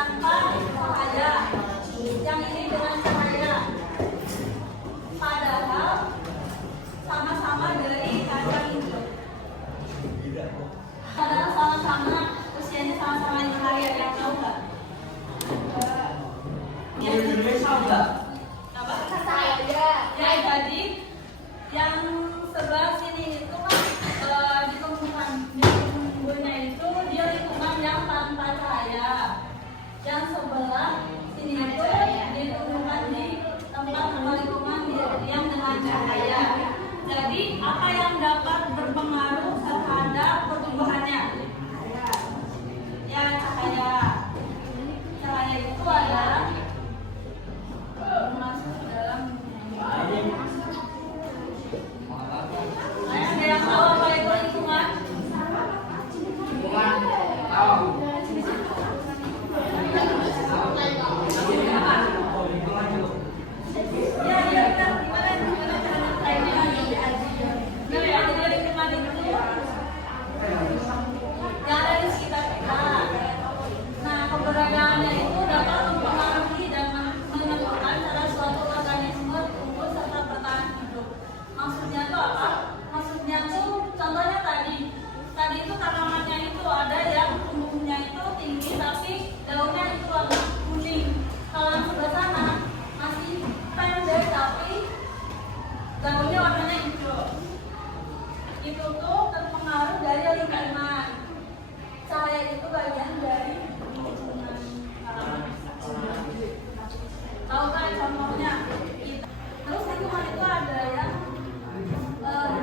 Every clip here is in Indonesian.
tanpa cahaya, yang ini dengan cahaya. Padahal sama-sama dari kacang hijau. Padahal sama-sama usianya sama-sama yang cahaya, yang tahu nggak? Ya, tahu nggak? Apa? Cahaya. Ya, jadi yang sebelah sini itu kan lingkungannya itu dia lingkungan yang tanpa cahaya. Yang sebelah sini itu lingkungan di tempat atau lingkungan yang dengan cahaya. Jadi apa yang dapat berpengaruh terhadap pertumbuhannya? Ya, cahaya. Cahaya itu adalah masuk dalam. Ada yang tahu apa itu lingkungan? Daunnya warnanya hijau. Itu tuh terpengaruh dari lingkungan. Cahaya itu bagian dari lingkungan. Tahu kan contohnya? Terus lingkungan itu ada yang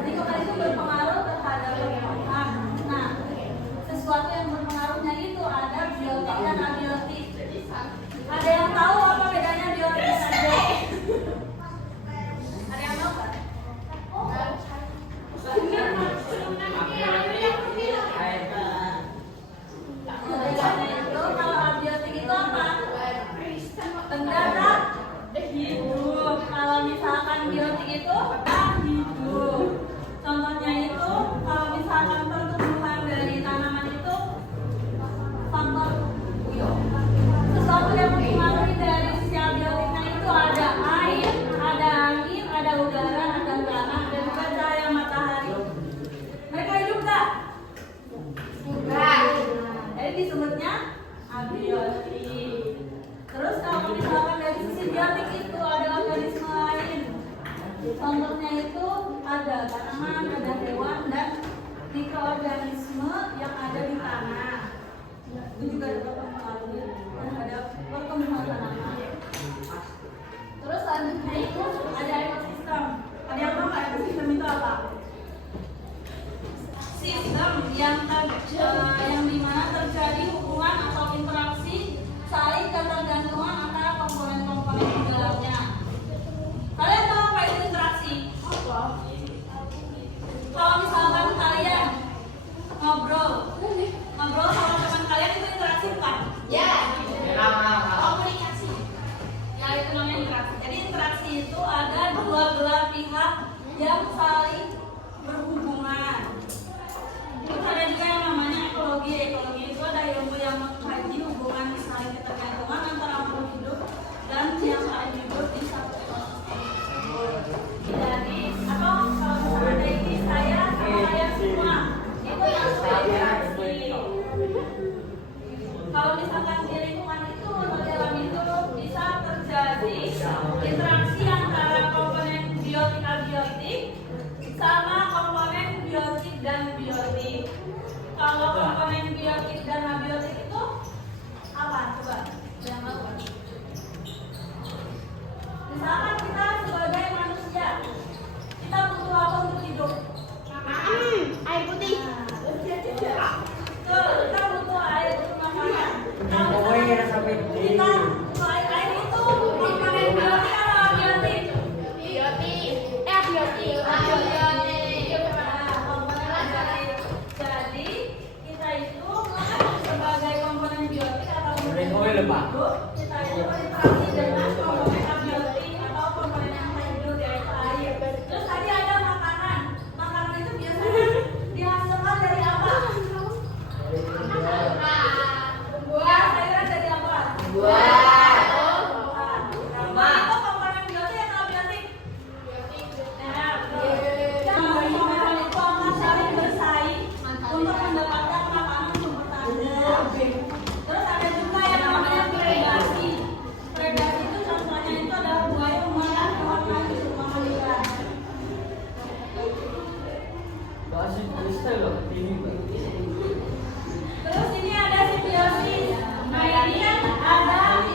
lingkungan itu berpengaruh terhadap pertumbuhan. Nah, sesuatu yang berpengaruhnya itu ada biotik dan abiotik. Ada yang tahu apa bedanya biotik dan abiotik? Kalau abiotik itu apa? Benda hidup. Kalau misalkan biotik itu hidup. Contohnya itu kalau misalkan pertumbuhan dari tanaman itu faktor sesuatu yang mempengaruhi dari sisi abiotiknya itu ada air, ada angin, ada udara, ada tanah, dan juga cahaya matahari. Mereka hidup nggak? Enggak. Jadi disebutnya abiotik. Terus kalau misalkan dari sisi biotik itu ada organisme lain. Contohnya itu ada tanaman, ada hewan, dan mikroorganisme yang ada di tanah. Itu juga berpengaruh terhadap pertumbuhan tanaman. Terus selanjutnya itu ada ekosistem. Ada yang tahu nggak ekosistem itu apa? Sistem yang dimana terjadi hubungan atau interaksi saling ketergantungan antara komponen-komponen di dalamnya. Kalian tahu apa itu interaksi? Kalau misalkan kalian ngobrol sama teman kalian itu interaksi bukan? Ya. Komunikasi. Ya, itu namanya interaksi. Jadi interaksi itu ada dua belah pihak yang saling berhubungan. Terus ada juga yang namanya ekologi. Ekologi itu ada ilmu yang mengkaji hubungan saling ketergantungan antara makhluk hidup dan yang saling hidup di satu ekosistem. Jadi, atau kalau misalnya ini saya sama kalian semua itu yang interaksi. Kalau misalkan di lingkungan itu atau dalam itu bisa terjadi interaksi antara komponen biotik abiotik sama komponen biotik dan biotik. Kalau komponen biotik dan abiotik itu apa? Coba yang tahu. Misalkan kita sebagai manusia, kita butuh apa untuk hidup? Air putih. Kita butuh air untuk makanan. Kalau kita butuh air itu komponen biotik atau abiotik? Biotik. Abiotik. Jadi kita itu sebagai komponen biotik atau komponen hidup, kita itu berinteraksi dengan komponen abiotik atau komponen yang hidup yaitu air. Terus tadi ada makanan. Makanan itu biasanya dihasilkan dari apa? Ya, sayuran dari apa? Nah, itu komponen biotik atau biotik? Komponen itu akan saling bersaing untuk mendapatkan makanan sumber tanda. Terus ada juga yang namanya predasi. Predasi itu contohnya itu adalah buaya memakan hewan lain untuk makan ikan. Terus ini ada simbiosis. Nah ini kan ada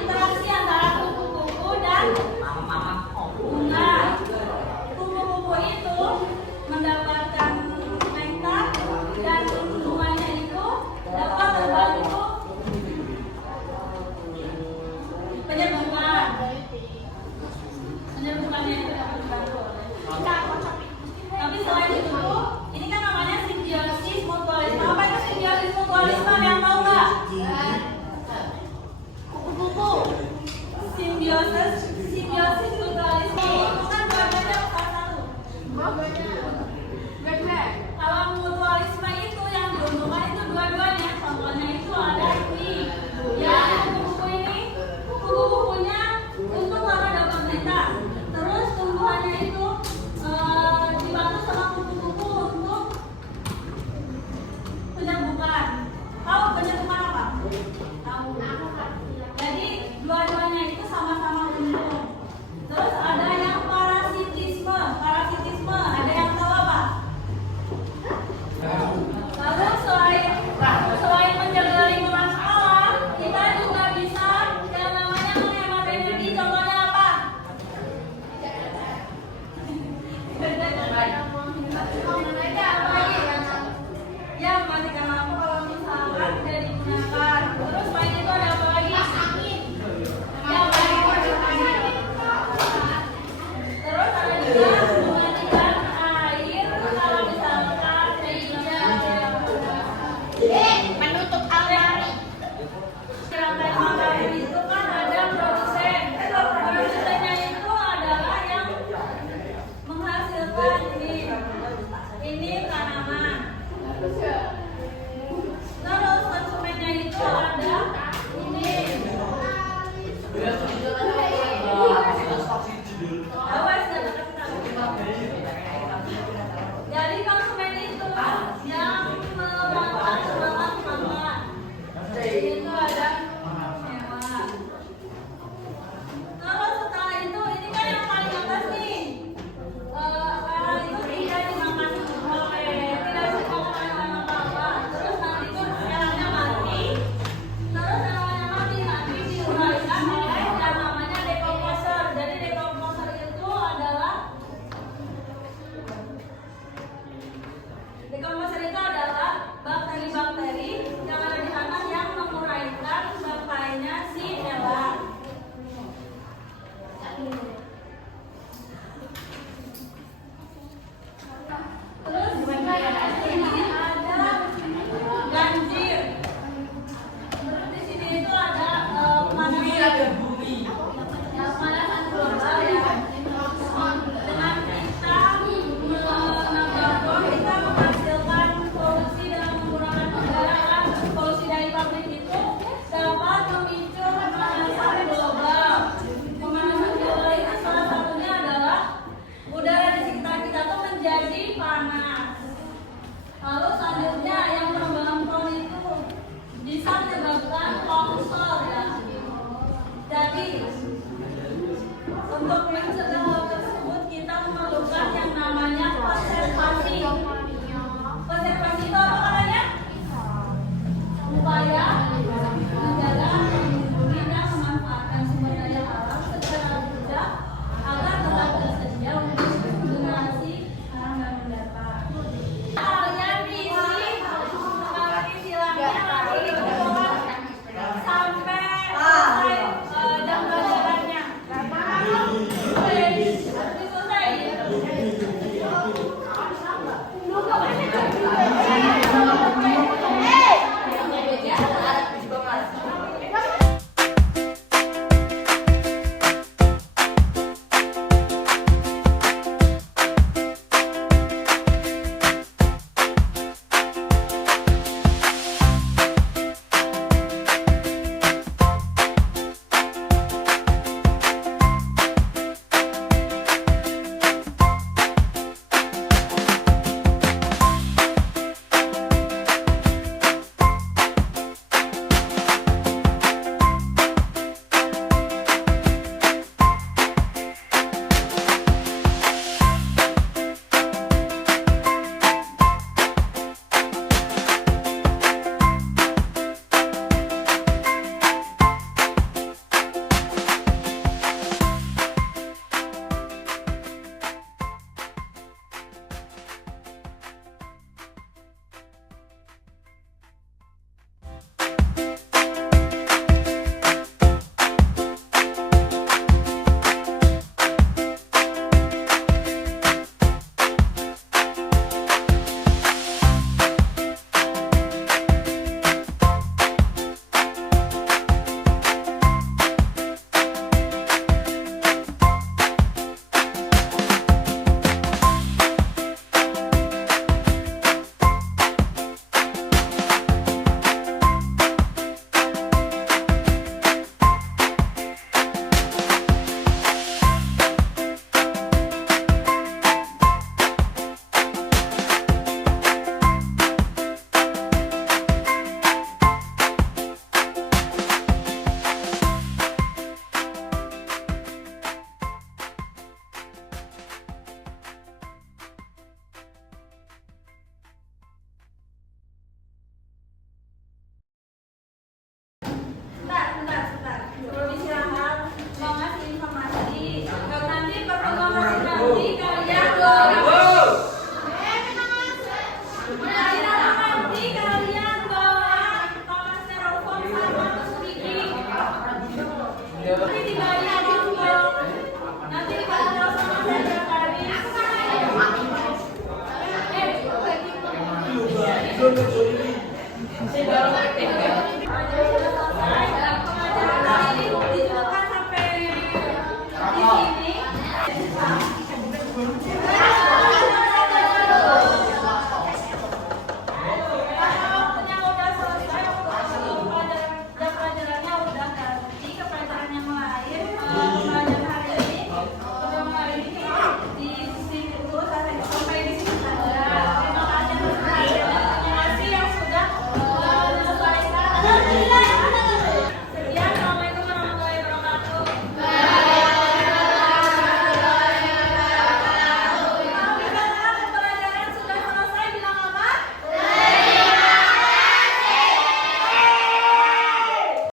Tapi tidak